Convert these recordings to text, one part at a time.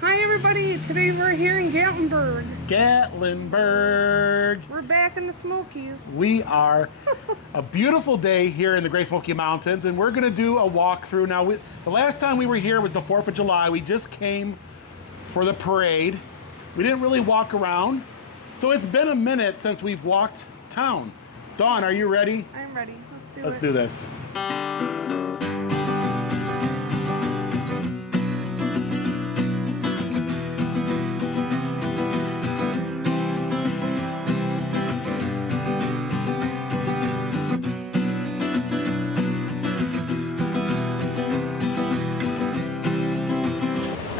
Hi everybody, today we're here in Gatlinburg. Gatlinburg. We're back in the Smokies. We are. A beautiful day here in the Great Smoky Mountains, and we're gonna do a walkthrough. Now, the last time we were here was the 4th of July. We just came for the parade. We didn't really walk around. So it's been a minute since we've walked town. Dawn, are you ready? I'm ready, Let's do this.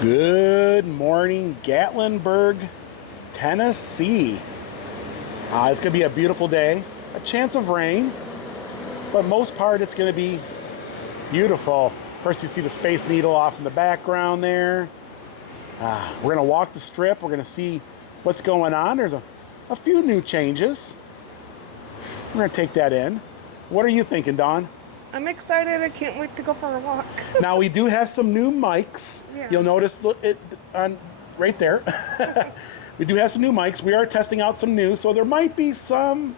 Good morning, Gatlinburg, Tennessee. It's gonna be a beautiful day. A chance of rain, but most part it's gonna be beautiful. First, you see the Space Needle off in the background there. We're gonna walk the strip. We're gonna see what's going on. There's a few new changes. We're gonna take that in. What are you thinking, Dawn? I'm excited. I can't wait to go for a walk. Now we do have some new mics. Yeah. You'll notice it on right there. We do have some new mics. We are testing out some new, so there might be some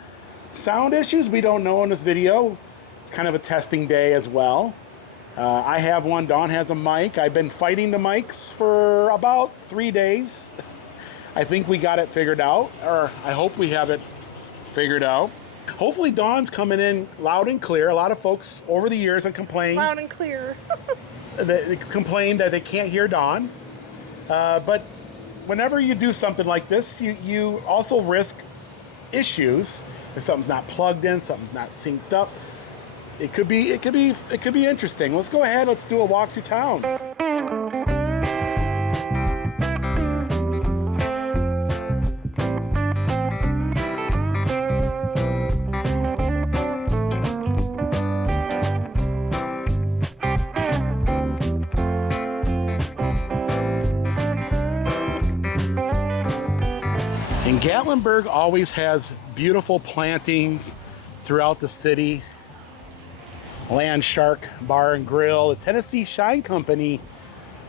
sound issues. We don't know in this video. It's kind of a testing day as well. I have one. Dawn has a mic. I've been fighting the mics for about 3 days. I think we got it figured out, or I hope we have it figured out. Hopefully Dawn's coming in loud and clear. A lot of folks over the years have complained. Loud and clear. They complain that they can't hear Dawn. But whenever you do something like this, you also risk issues. If something's not plugged in, something's not synced up, it could be interesting. Let's go ahead. Let's do a walk through town. And Gatlinburg always has beautiful plantings throughout the city. Land Shark Bar and Grill. The Tennessee Shine Company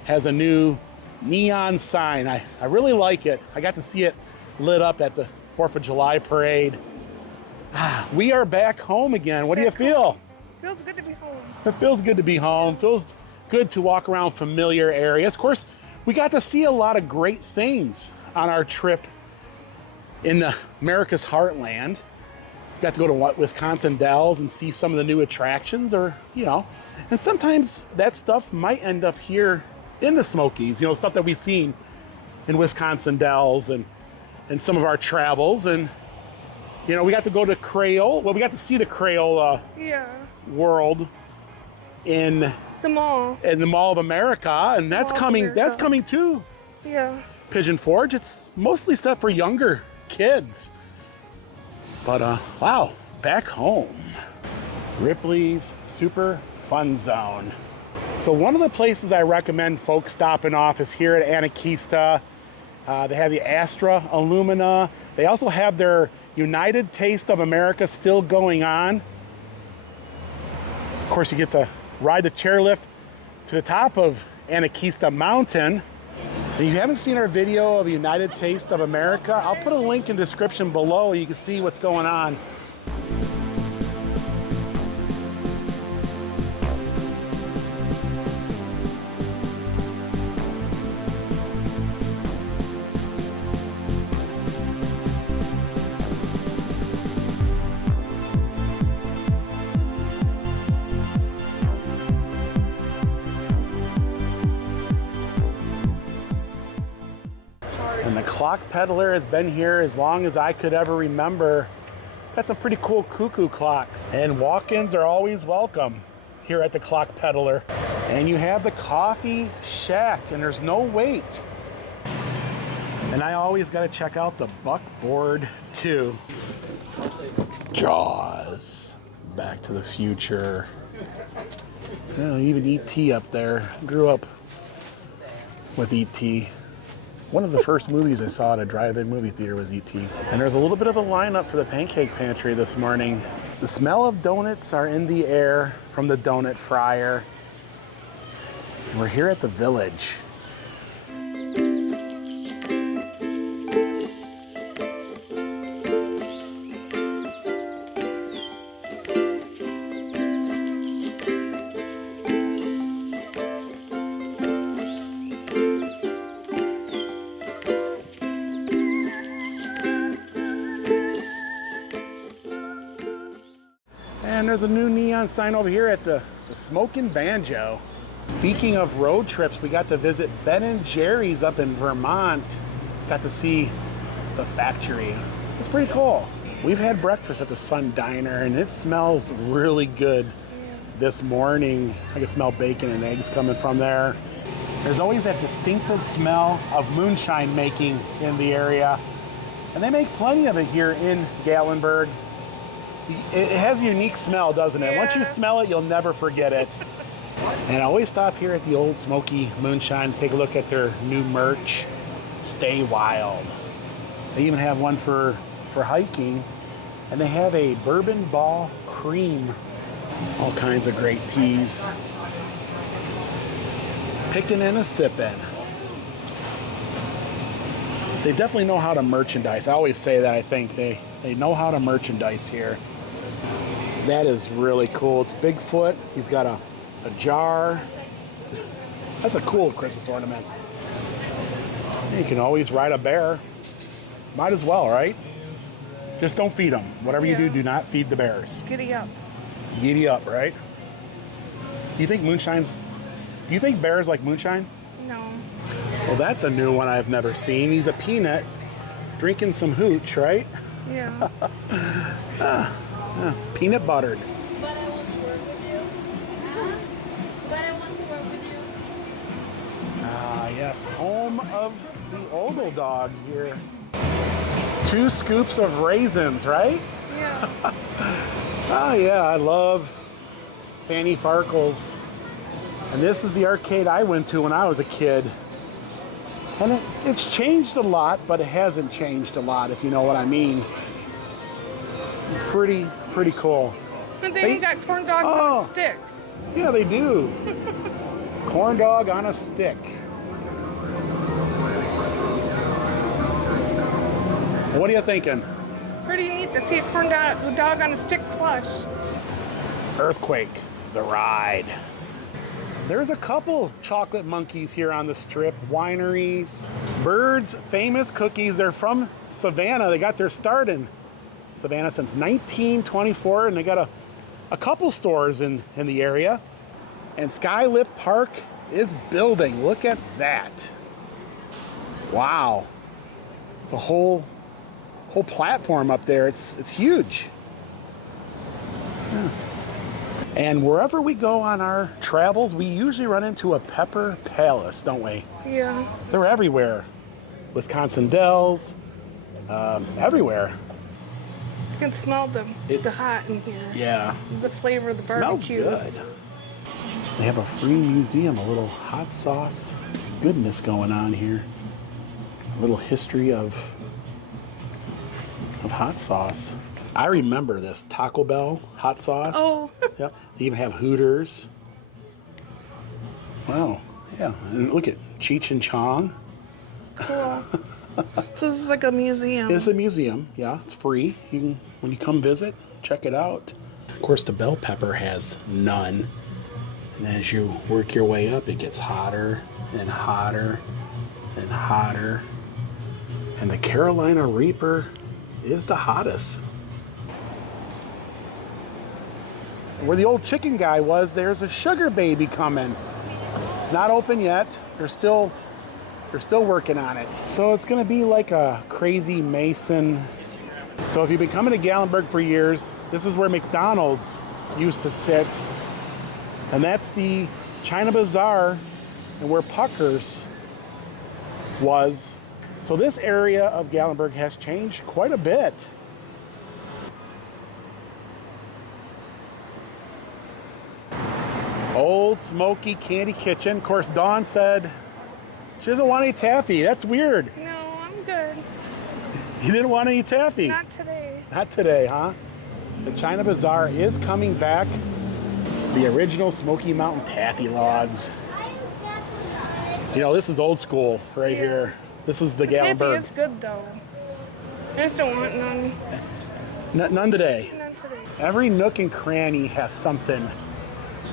has a new neon sign. I really like it. I got to see it lit up at the 4th of July parade. We are back home again. What do you feel? Feels good to be home. It feels good to be home. Feels good to walk around familiar areas. Of course, we got to see a lot of great things on our trip in the America's Heartland. Got to go to Wisconsin Dells and see some of the new attractions, or, and sometimes that stuff might end up here in the Smokies, stuff that we've seen in Wisconsin Dells and some of our travels. And, we got to go to Creole. Well, we got to see the Creole world in the mall. In the Mall of America, and that's coming. That's coming too. Yeah. Pigeon Forge. It's mostly set for younger kids. But wow, back home. Ripley's Super Fun Zone. So one of the places I recommend folks stopping off is here at Anarchista. They have the Astra Illumina. They also have their United Taste of America still going on. Of course, you get to ride the chairlift to the top of Anarchista Mountain. If you haven't seen our video of United Taste of America, I'll put a link in the description below. You can see what's going on. And the clock peddler has been here as long as I could ever remember. Got some pretty cool cuckoo clocks. And walk-ins are always welcome here at the clock peddler. And you have the coffee shack, and there's no wait. And I always got to check out the buckboard too. Jaws, Back to the Future. Well, even E.T. up there. Grew up with E.T. One of the first movies I saw at a drive-in movie theater was E.T. And there's a little bit of a lineup for the pancake pantry this morning. The smell of donuts are in the air from the donut fryer. And we're here at the Village. And there's a new neon sign over here at the Smokin' Banjo. Speaking of road trips, we got to visit Ben & Jerry's up in Vermont. Got to see the factory. It's pretty cool. We've had breakfast at the Sun Diner and it smells really good this morning. I can smell bacon and eggs coming from there. There's always that distinctive smell of moonshine making in the area. And they make plenty of it here in Gatlinburg. It has a unique smell, doesn't it? Yeah. Once you smell it, you'll never forget it. And I always stop here at the Old Smoky Moonshine, take a look at their new merch, Stay Wild. They even have one for hiking, and they have a bourbon ball cream. All kinds of great teas. Picking and a sipping. They definitely know how to merchandise. I always say that, I think. They know how to merchandise here. That is really cool. It's Bigfoot. He's got a jar. That's a cool Christmas ornament. You can always ride a bear. Might as well, right? Just don't feed them. Whatever you do not feed the bears. Giddy up. Giddy up, right? Do you think bears like moonshine? No. Well, that's a new one I've never seen. He's a peanut drinking some hooch, right? Yeah. Peanut buttered. But I want to work with you. But I want to work with you. Ah, yes, home of the Ogle dog here. 2 scoops of raisins, right? Yeah. Oh yeah, I love Fanny Farkles. And this is the arcade I went to when I was a kid. And it's changed a lot, but it hasn't changed a lot, if you know what I mean. Pretty cool. But they even got corn dogs on a stick. Yeah, they do. Corn dog on a stick. What are you thinking? Pretty neat to see a corn dog on a stick plush. Earthquake, the ride. There's a couple chocolate monkeys here on the strip. Wineries. Bird's Famous Cookies. They're from Savannah. They got their start in Savannah since 1924, and they got a couple stores in the area. And Skylift Park is building. Look at that. Wow. It's a whole platform up there. It's huge. Yeah. And wherever we go on our travels, we usually run into a Pepper Palace, don't we? Yeah. They're everywhere. Wisconsin Dells, everywhere. You can smell the hot in here. Yeah. The flavor of the Smells barbecues. good. They have a free museum, a little hot sauce goodness going on here. A little history of hot sauce. I remember this Taco Bell hot sauce. Oh. Yeah. They even have Hooters. Wow. Yeah. And look at Cheech and Chong. Cool. So this is like a museum. It's a museum. Yeah. It's free. You can, when you come visit, check it out. Of course, the bell pepper has none. And as you work your way up, it gets hotter and hotter and hotter. And the Carolina Reaper is the hottest. Where the old chicken guy was, there's a sugar baby coming. It's not open yet. They're still working on it. So it's gonna be like a crazy Mason. So if you've been coming to Gatlinburg for years, this is where McDonald's used to sit. And that's the China Bazaar and where Pucker's was. So this area of Gatlinburg has changed quite a bit. Old Smoky Candy Kitchen. Of course, Dawn said she doesn't want any taffy. That's weird. No, I'm good. You didn't want any taffy? Not today. Not today, huh? The China Bazaar is coming back. The original Smoky Mountain taffy logs. You know, this is old school right here. This is the Gatlinburg. Taffy is good though. I just don't want none. None today. None today. Every nook and cranny has something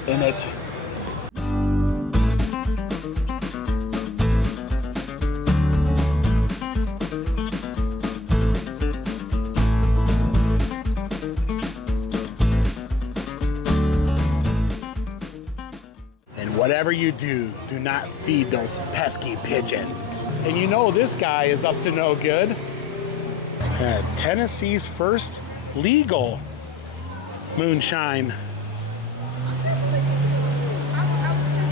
in it. whatever you do, do not feed those pesky pigeons. And you know this guy is up to no good. Tennessee's first legal moonshine.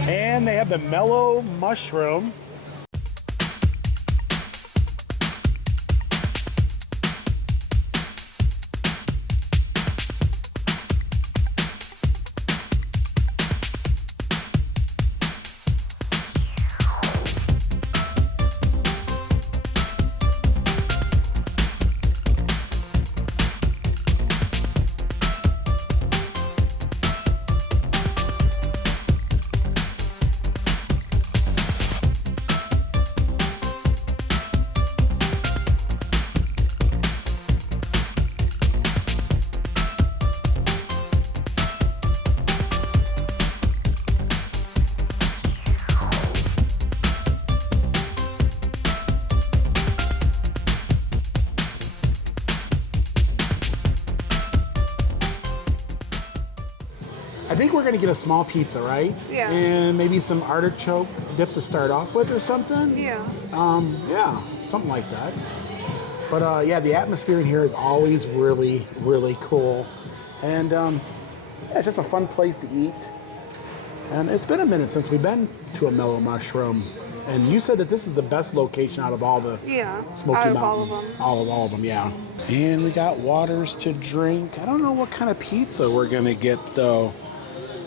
And they have the Mellow mushroom. I think we're gonna get a small pizza, right? Yeah. And maybe some artichoke dip to start off with or something? Yeah. Yeah, something like that. But yeah, the atmosphere in here is always really, really cool. And yeah, it's just a fun place to eat. And it's been a minute since we've been to a Mellow mushroom. And you said that this is the best location out of all the Smoky out of Mountain. all of them. All of them, yeah. And we got waters to drink. I don't know what kind of pizza we're gonna get though.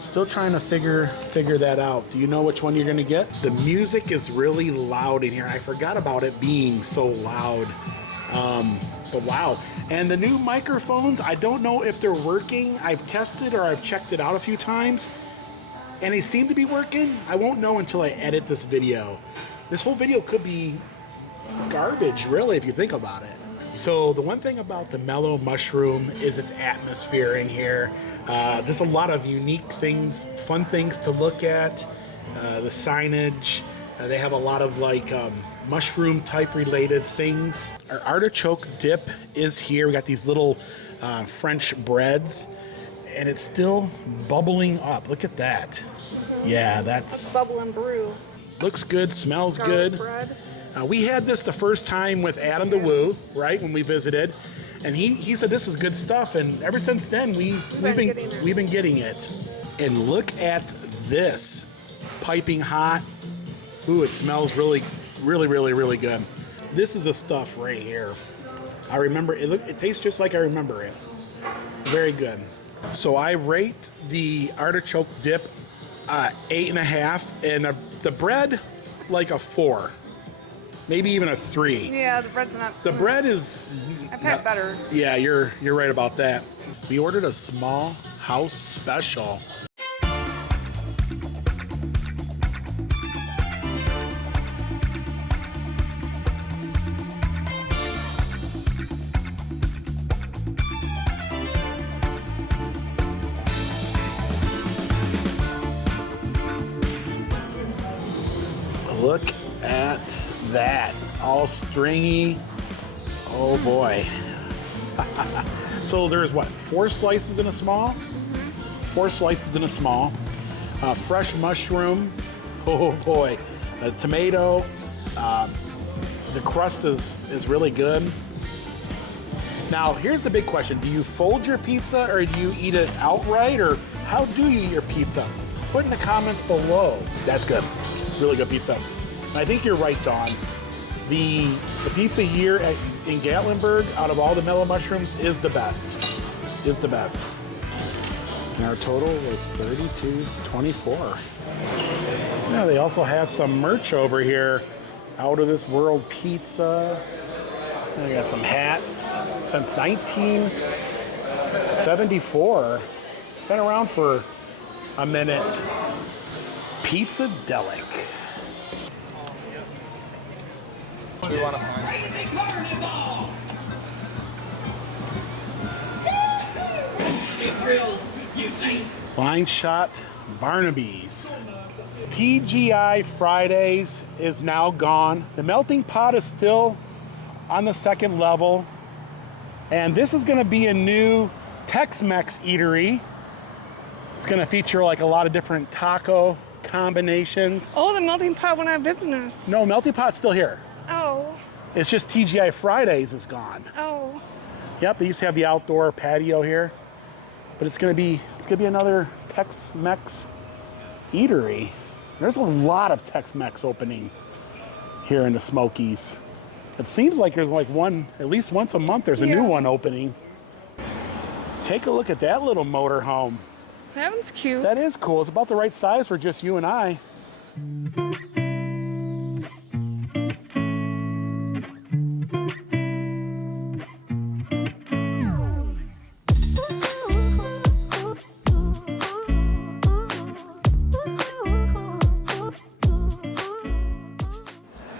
Still trying to figure that out. Do you know which one you're gonna get? The music is really loud in here. I forgot about it being so loud. But wow. And the new microphones, I don't know if they're working. I've tested or I've checked it out a few times and they seem to be working. I won't know until I edit this video. This whole video could be garbage, really, if you think about it. So the one thing about the Mellow mushroom is its atmosphere in here. There's a lot of unique things, fun things to look at. The signage, they have a lot of like mushroom type related things. Our artichoke dip is here. We got these little French breads and it's still bubbling up. Look at that. Yeah, that's Bubble and brew. looks good, smells Garlic good. bread. We had this the first time with Adam the Woo, right, when we visited. And he said this is good stuff, and ever since then we've been getting it. And look at this, piping hot. Ooh, it smells really, really, really, really good. This is the stuff right here. I remember it. It tastes just like I remember it. Very good. So I rate the artichoke dip 8.5, and the bread like a 4. Maybe even a 3. Yeah, the bread's not. The bread is. I've had better. Yeah, you're right about that. We ordered a small house special. Look at that, all stringy. Oh boy. So there's what, 4 slices in a small? 4 slices in a small. Fresh mushroom. Oh boy. A tomato. The crust is really good. Now here's the big question. Do you fold your pizza or do you eat it outright, or how do you eat your pizza? Put in the comments below. That's good. Really good pizza. And I think you're right, Dawn. The pizza here in Gatlinburg, out of all the Mellow mushrooms, is the best. Is the best. And our total was $32.24. Yeah, they also have some merch over here. Out of this world pizza. And they got some hats since 1974. Been around for a minute. Pizzadelic. We want to find Line Shot Barnaby's. TGI Fridays is now gone. The melting pot is still on the 2nd level. And this is gonna be a new Tex-Mex eatery. It's gonna feature like a lot of different taco combinations. Oh, the melting pot went out of business. No, Melting Pot's still here. Oh. It's just TGI Fridays is gone. Oh. Yep, they used to have the outdoor patio here, but it's gonna be another Tex-Mex eatery. There's a lot of Tex-Mex opening here in the Smokies. It seems like there's like one, at least once a month, there's a new one opening. Take a look at that little motorhome. That one's cute. That is cool. It's about the right size for just you and I.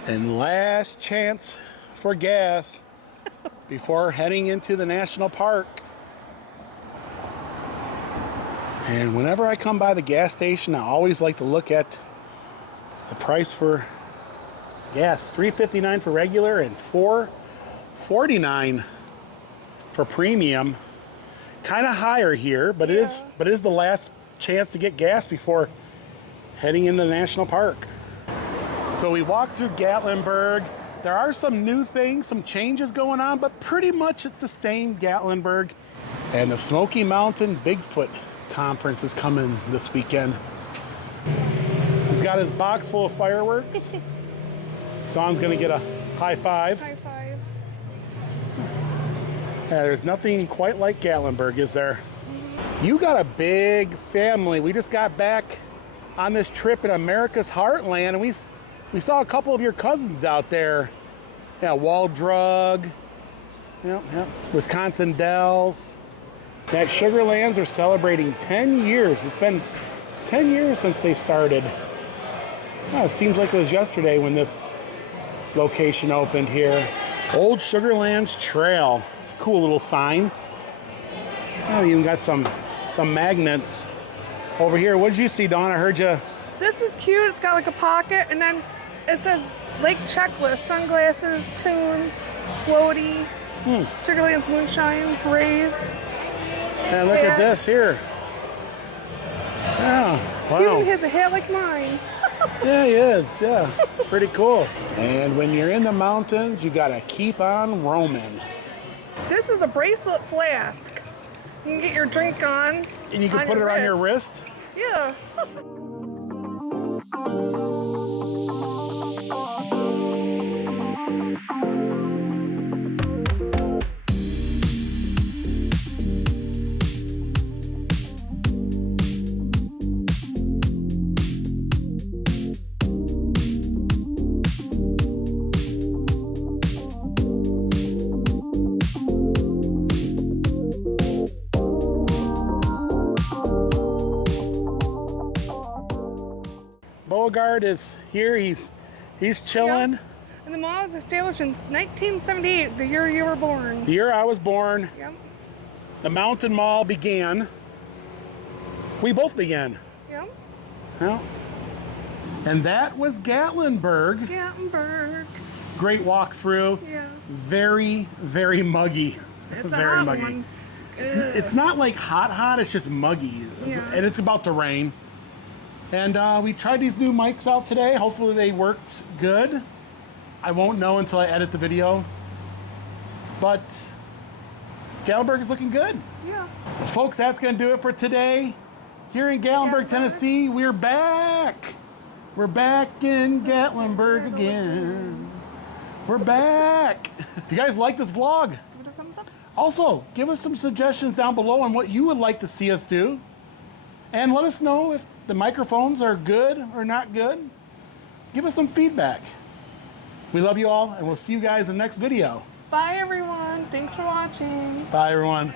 And last chance for gas before heading into the national park. And whenever I come by the gas station, I always like to look at the price for gas. $3.59 for regular and $4.49 for premium. Kind of higher here, but it is the last chance to get gas before heading into the national park. So we walked through Gatlinburg. There are some new things, some changes going on, but pretty much it's the same Gatlinburg. And the Smoky Mountain Bigfoot Conference is coming this weekend. He's got his box full of fireworks. Dawn's gonna get a high five. High five. Yeah, there's nothing quite like Gatlinburg, is there? You got a big family. We just got back on this trip in America's Heartland, and we saw a couple of your cousins out there. Yeah, Waldrug, Wisconsin Dells. That Sugarlands are celebrating 10 years. It's been 10 years since they started. Oh, it seems like it was yesterday when this location opened here. Old Sugarlands Trail. It's a cool little sign. Oh, you even got some magnets over here. What did you see, Dawn? I heard you. This is cute. It's got like a pocket, and then it says Lake Checklist, sunglasses, tunes, floaty, Sugarlands Moonshine, Rays. And look at this here. Yeah, He wow. even has a hat like mine. Yeah, he is. Yeah, pretty cool. And when you're in the mountains, you gotta keep on roaming. This is a bracelet flask. You can get your drink on. And you can put it on your wrist. Yeah. Beauregard is here. He's chilling. Yeah. And the mall was established in 1978, the year you were born. The year I was born, Yep. the Mountain Mall began. We both began. Yep. Yeah. And that was Gatlinburg. Gatlinburg. Great walk through. Yeah. Very, very muggy. It's a very hot muggy. one. It's not like hot, it's just muggy. Yeah. And it's about to rain. And we tried these new mics out today. Hopefully they worked good. I won't know until I edit the video. But Gatlinburg is looking good. Yeah. Folks, that's gonna do it for today. Here in Gatlinburg, Tennessee, we're back. We're back in Gatlinburg again. We're back. If you guys like this vlog, Give it a thumbs up. also give us some suggestions down below on what you would like to see us do. And let us know if the microphones are good or not good. Give us some feedback. We love you all, and we'll see you guys in the next video. Bye, everyone. Thanks for watching. Bye, everyone.